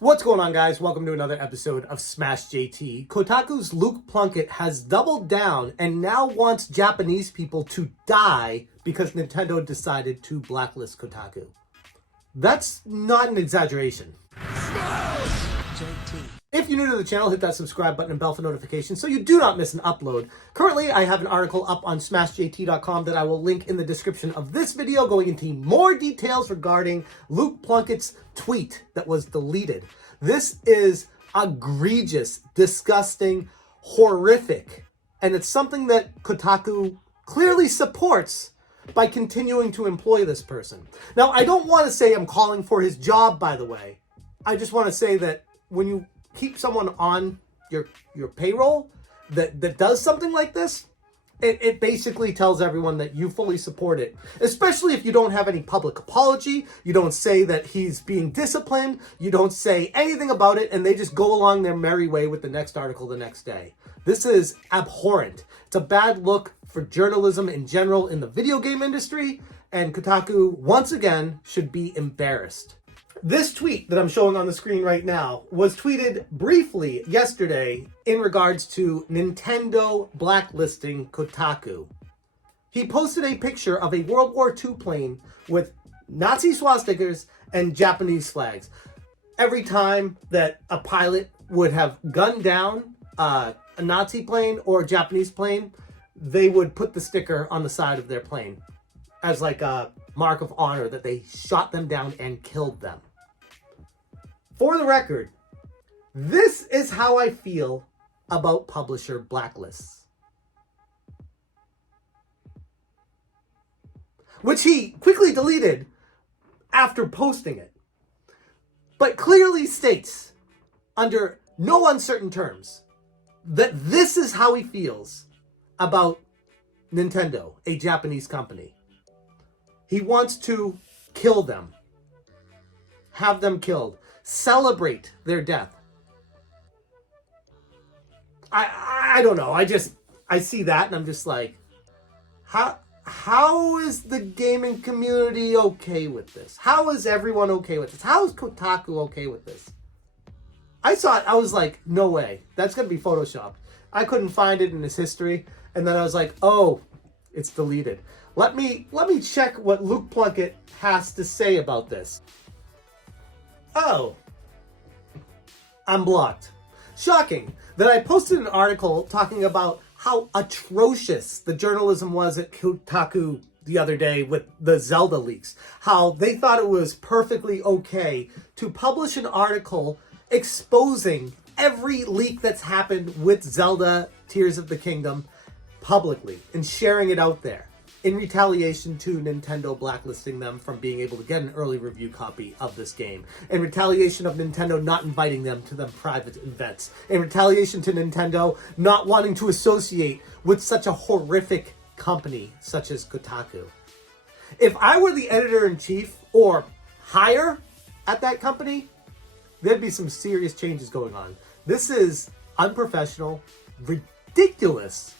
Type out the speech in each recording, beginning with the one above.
What's going on, guys? Welcome to another episode of SmashJt. Kotaku's Luke Plunkett has doubled down and now wants Japanese people to die because Nintendo decided to blacklist Kotaku. That's not an exaggeration. If you're new to the channel, hit that subscribe button and bell for notifications so you do not miss an upload. Currently, I have an article up on SmashJt.com that I will link in the description of this video going into more details regarding Luke Plunkett's tweet that was deleted. This is egregious, disgusting, horrific, and it's something that Kotaku clearly supports by continuing to employ this person. Now, I don't want to say I'm calling for his job, by the way. I just want to say that when you keep someone on your payroll that does something like this, it basically tells everyone that you fully support it, especially if you don't have any public apology, you don't say that he's being disciplined, you don't say anything about it, and they just go along their merry way with the next article the next day. This is abhorrent. It's a bad look for journalism in general in the video game industry, and Kotaku, once again, should be embarrassed. This tweet that I'm showing on the screen right now was tweeted briefly yesterday in regards to Nintendo blacklisting Kotaku. He posted a picture of a World War II plane with Nazi swastikas and Japanese flags. Every time that a pilot would have gunned down a Nazi plane or a Japanese plane, they would put the sticker on the side of their plane as like a mark of honor that they shot them down and killed them. For the record, this is how I feel about publisher blacklists. Which he quickly deleted after posting it. But clearly states, under no uncertain terms, that this is how he feels about Nintendo, a Japanese company. He wants to kill them. Have them killed. Celebrate their death. I don't know. I see that and I'm just like, how is the gaming community okay with this? How is everyone okay with this? How is Kotaku okay with this? I saw it, I was like, no way. That's gonna be photoshopped. I couldn't find it in his history, and then I was like, oh, it's deleted. Let me check what Luke Plunkett has to say about this. Oh, I'm blocked. Shocking that I posted an article talking about how atrocious the journalism was at Kotaku the other day with the Zelda leaks. How they thought it was perfectly okay to publish an article exposing every leak that's happened with Zelda Tears of the Kingdom publicly and sharing it out there, in retaliation to Nintendo blacklisting them from being able to get an early review copy of this game, in retaliation of Nintendo not inviting them to them private events, in retaliation to Nintendo not wanting to associate with such a horrific company such as Kotaku. If I were the editor-in-chief or higher at that company, there'd be some serious changes going on. This is unprofessional, ridiculous,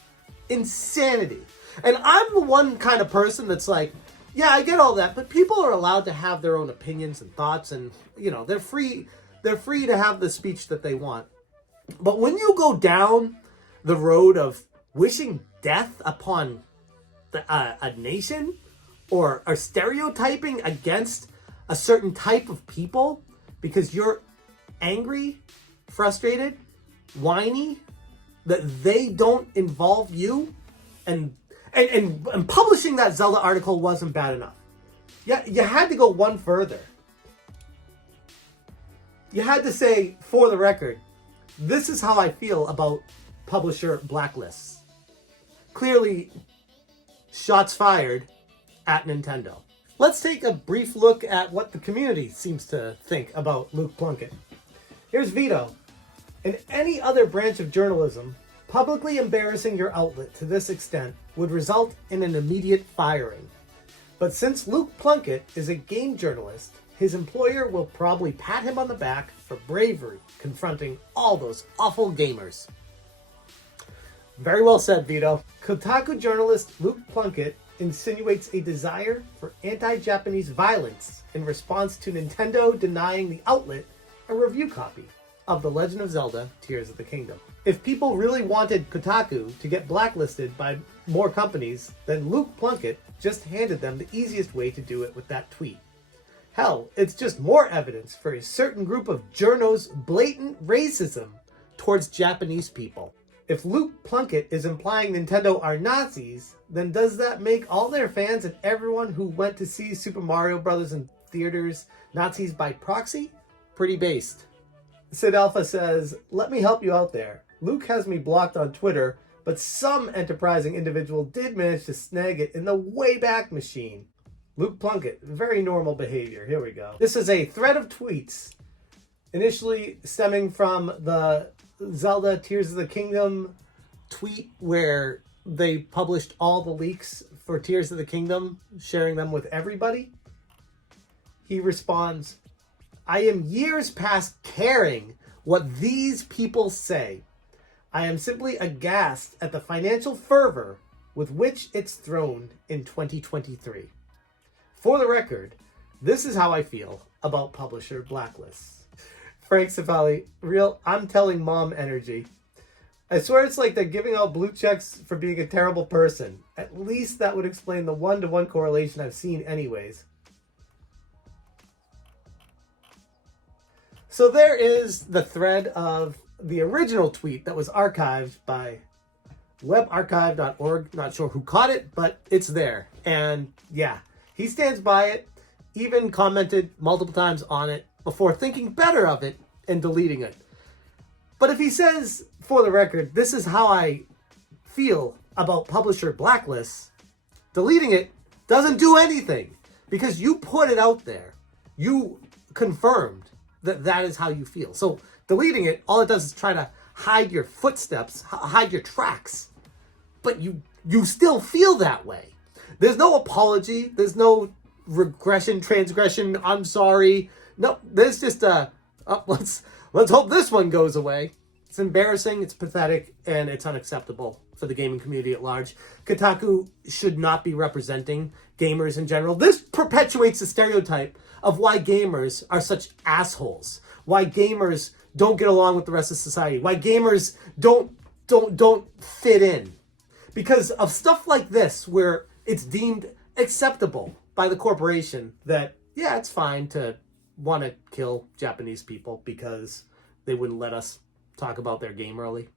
insanity. And I'm the one kind of person that's like, yeah, I get all that, but people are allowed to have their own opinions and thoughts, and they're free to have the speech that they want. But when you go down the road of wishing death upon a nation or stereotyping against a certain type of people because you're angry, frustrated, whiny, that they don't involve you, and publishing that Zelda article wasn't bad enough. Yeah, you had to go one further. You had to say, for the record, this is how I feel about publisher blacklists. Clearly, shots fired at Nintendo. Let's take a brief look at what the community seems to think about Luke Plunkett. Here's Vito. In any other branch of journalism, publicly embarrassing your outlet to this extent would result in an immediate firing. But since Luke Plunkett is a game journalist, his employer will probably pat him on the back for bravery confronting all those awful gamers. Very well said, Vito. Kotaku journalist Luke Plunkett insinuates a desire for anti-Japanese violence in response to Nintendo denying the outlet a review copy of The Legend of Zelda Tears of the Kingdom. If people really wanted Kotaku to get blacklisted by more companies, then Luke Plunkett just handed them the easiest way to do it with that tweet. Hell, it's just more evidence for a certain group of journos' blatant racism towards Japanese people. If Luke Plunkett is implying Nintendo are Nazis, then does that make all their fans and everyone who went to see Super Mario Bros. In theaters Nazis by proxy? Pretty based. Sid Alpha says, let me help you out there. Luke has me blocked on Twitter, but some enterprising individual did manage to snag it in the Wayback Machine. Luke Plunkett, very normal behavior. Here we go. This is a thread of tweets, initially stemming from the Zelda Tears of the Kingdom tweet where they published all the leaks for Tears of the Kingdom, sharing them with everybody. He responds, I am years past caring what these people say. I am simply aghast at the financial fervor with which it's thrown in 2023. For the record, this is how I feel about publisher blacklists. Frank Cefali, real, I'm telling mom energy. I swear it's like they're giving out blue checks for being a terrible person. At least that would explain the one-to-one correlation I've seen anyways. So there is the thread of the original tweet that was archived by webarchive.org. Not sure who caught it, but it's there. And yeah, he stands by it, even commented multiple times on it before thinking better of it and deleting it. But if he says, for the record, this is how I feel about publisher blacklists, deleting it doesn't do anything because you put it out there. You confirmed that that is how you feel. So deleting it, all it does is try to hide your footsteps, hide your tracks. But you still feel that way. There's no apology. There's no regression, transgression, I'm sorry. No, there's just let's hope this one goes away. It's embarrassing, it's pathetic, and it's unacceptable for the gaming community at large. Kotaku should not be representing gamers in general. This perpetuates the stereotype of why gamers are such assholes, why gamers don't get along with the rest of society, why gamers don't fit in. Because of stuff like this, where it's deemed acceptable by the corporation that, yeah, it's fine to want to kill Japanese people because they wouldn't let us talk about their game early.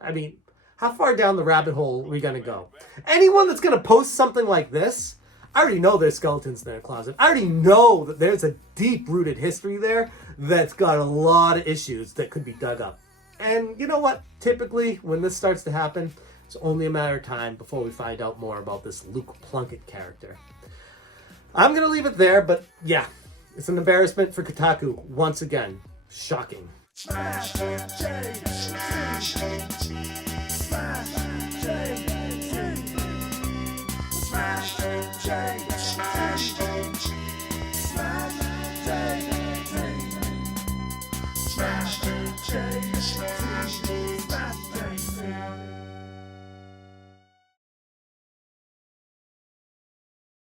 I mean, how far down the rabbit hole are we going to go? Anyone that's going to post something like this, I already know there's skeletons in their closet. I already know that there's a deep-rooted history there that's got a lot of issues that could be dug up. And you know what? Typically, when this starts to happen, it's only a matter of time before we find out more about this Luke Plunkett character. I'm going to leave it there, but yeah, it's an embarrassment for Kotaku once again. Shocking. SmashJt.